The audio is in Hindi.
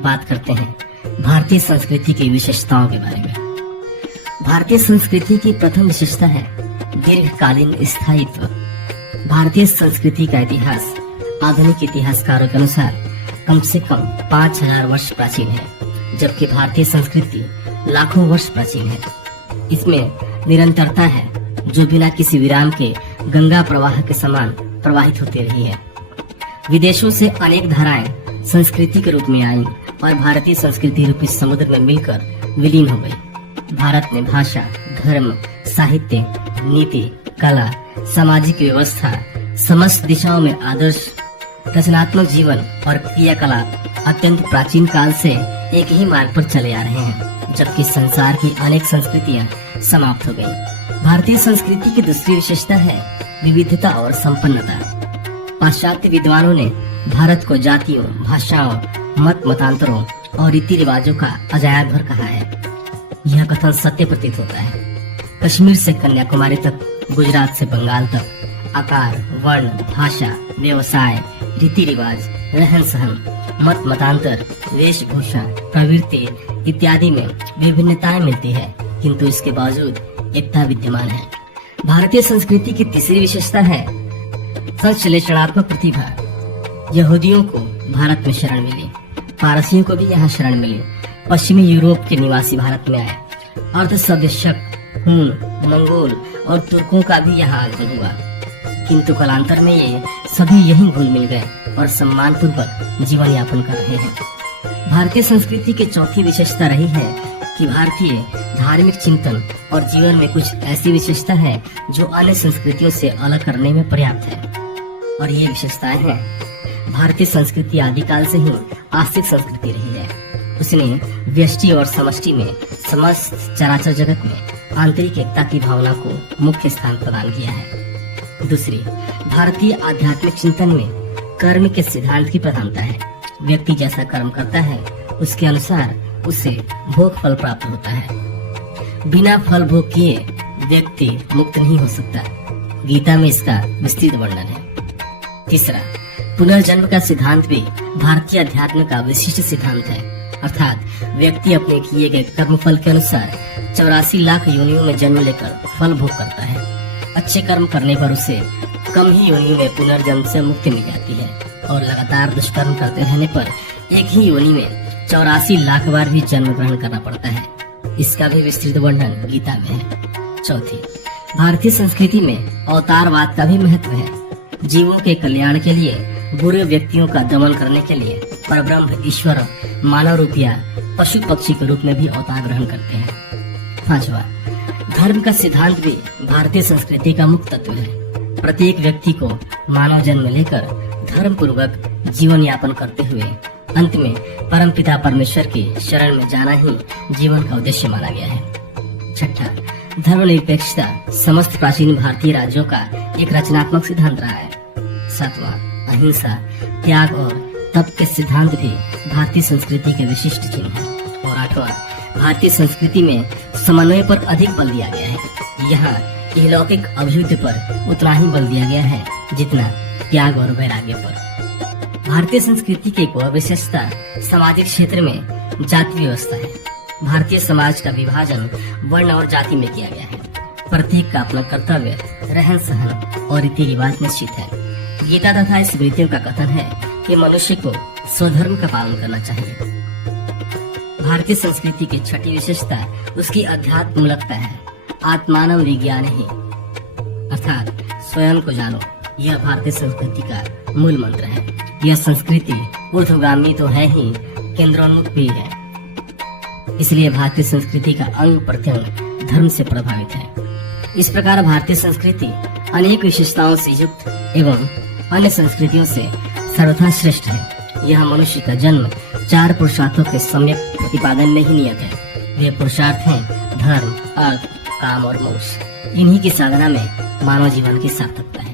बात करते हैं भारतीय संस्कृति की विशेषताओं के बारे में। भारतीय संस्कृति की प्रथम विशेषता है दीर्घकालीन स्थायित्व। भारतीय संस्कृति का इतिहास आधुनिक इतिहासकारों के अनुसार कम से कम 5000 वर्ष प्राचीन है, जबकि भारतीय संस्कृति लाखों वर्ष प्राचीन है। इसमें निरंतरता है जो बिना किसी विराम के गंगा प्रवाह के समान प्रवाहित होती रही है। विदेशों से अनेक धाराएं संस्कृति के रूप में आईं और भारतीय संस्कृति रूपी समुद्र में मिलकर विलीन हो गई। भारत ने भाषा, धर्म, साहित्य, नीति, कला, सामाजिक व्यवस्था, समस्त दिशाओं में आदर्श, रचनात्मक जीवन और क्रियाकलाप अत्यंत प्राचीन काल से एक ही मार्ग पर चले आ रहे हैं, जबकि संसार की अनेक संस्कृतियां समाप्त हो गयी। भारतीय संस्कृति की दूसरी विशेषता है विविधता और संपन्नता। पाश्चात्य विद्वानों ने भारत को जातियों, भाषाओं, मतांतरों और रीति रिवाजों का अजायब घर कहा है। यह कथन सत्य प्रतीत होता है। कश्मीर से कन्याकुमारी तक, गुजरात से बंगाल तक, आकार, वर्ण, भाषा, व्यवसाय, रीति रिवाज, रहन सहन, मतांतर, वेशभूषा, प्रवृत्ति इत्यादि में विभिन्नताएं मिलती है, किंतु इसके बावजूद एकता विद्यमान है। भारतीय संस्कृति की तीसरी विशेषता है संश्लेषणात्मक प्रतिभा। यहूदियों को भारत में शरण मिली, पारसियों को भी यहाँ शरण मिली, पश्चिमी यूरोप के निवासी भारत में आए, अर्ध सभ्य शक, हून, मंगोल और तुर्कों का भी यहाँ आगमन हुआ, किंतु कालांतर में ये सभी यहीं घुल मिल गए और सम्मान पूर्वक जीवन यापन कर रहे हैं। भारतीय संस्कृति की चौथी विशेषता रही है कि भारतीय धार्मिक चिंतन और जीवन में कुछ ऐसी विशेषता है जो अन्य संस्कृतियों से अलग करने में पर्याप्त है, और ये विशेषताएं हैं भारतीय संस्कृति आदिकाल से ही आस्तिक संस्कृति रही है। उसने व्यष्टि और समष्टि में समस्त चराचर जगत में आंतरिक एकता की भावना को मुख्य स्थान प्रदान किया है। दूसरी, भारतीय आध्यात्मिक चिंतन में कर्म के सिद्धांत की प्रधानता है। व्यक्ति जैसा कर्म करता है उसके अनुसार उसे भोग फल प्राप्त होता है। बिना फल भोग किए व्यक्ति मुक्त नहीं हो सकता। गीता में इसका विस्तृत वर्णन है। तीसरा, पुनर्जन्म का सिद्धांत भी भारतीय अध्यात्म का विशिष्ट सिद्धांत है, अर्थात व्यक्ति अपने किए गए कर्म फल के अनुसार 84 लाख योनियों में जन्म लेकर फल भोग करता है। अच्छे कर्म करने पर उसे कम ही योनियों में पुनर्जन्म से मुक्ति मिल जाती है, और लगातार दुष्कर्म करते रहने पर एक ही योनि में 84 लाख बार भी जन्म ग्रहण करना पड़ता है। इसका भी विस्तृत वर्णन गीता में है। चौथी, भारतीय संस्कृति में अवतारवाद का भी महत्व है। जीवों के कल्याण के लिए, बुरे व्यक्तियों का दमन करने के लिए परब्रह्म ईश्वर मानव रूपिया पशु पक्षी के रूप में भी अवतार ग्रहण करते हैं। पांचवा, धर्म का सिद्धांत भी भारतीय संस्कृति का मुख्य तत्व है। प्रत्येक व्यक्ति को मानव जन्म लेकर धर्म पूर्वक जीवन यापन करते हुए अंत में परमपिता परमेश्वर की शरण में जाना ही जीवन का उद्देश्य माना गया है। छठा, धर्मनिरपेक्षता समस्त प्राचीन भारतीय राज्यों का एक रचनात्मक सिद्धांत रहा है। सातवां, अहिंसा, त्याग और तप के सिद्धांत भी भारतीय संस्कृति के विशिष्ट चिन्ह हैं। और आठवां, भारतीय संस्कृति में समन्वय पर अधिक बल दिया गया है। यहाँ इहलौकिक अभिवृद्धि पर उतना ही बल दिया गया है जितना त्याग और वैराग्य पर। भारतीय संस्कृति की एक और विशेषता सामाजिक क्षेत्र में जाति व्यवस्था है। भारतीय समाज का विभाजन वर्ण और जाति में किया गया है। प्रत्येक का अपना कर्तव्य, रहन सहन और रीति रिवाज निश्चित है। गीता तथा स्मृतियों का कथन है कि मनुष्य को स्वधर्म का पालन करना चाहिए। भारतीय संस्कृति की छठी विशेषता उसकी अध्यात्म मूलकता है। आत्मानम विज्ञान ही, अर्थात स्वयं को जानो, यह भारतीय संस्कृति का मूल मंत्र है। यह संस्कृति ऊर्ध्वगामी तो है ही, केंद्रोन्मुख भी है। इसलिए भारतीय संस्कृति का अंग प्रत्यंग धर्म से प्रभावित है। इस प्रकार भारतीय संस्कृति अनेक विशेषताओं से युक्त एवं अन्य संस्कृतियों से सर्वथा श्रेष्ठ है। यह मनुष्य का जन्म 4 पुरुषार्थों के सम्यक प्रतिपादन में ही नियत है। वे पुरुषार्थ हैं धर्म, अर्थ, काम और मोक्ष। इन्हीं की साधना में मानव जीवन की सार्थकता है।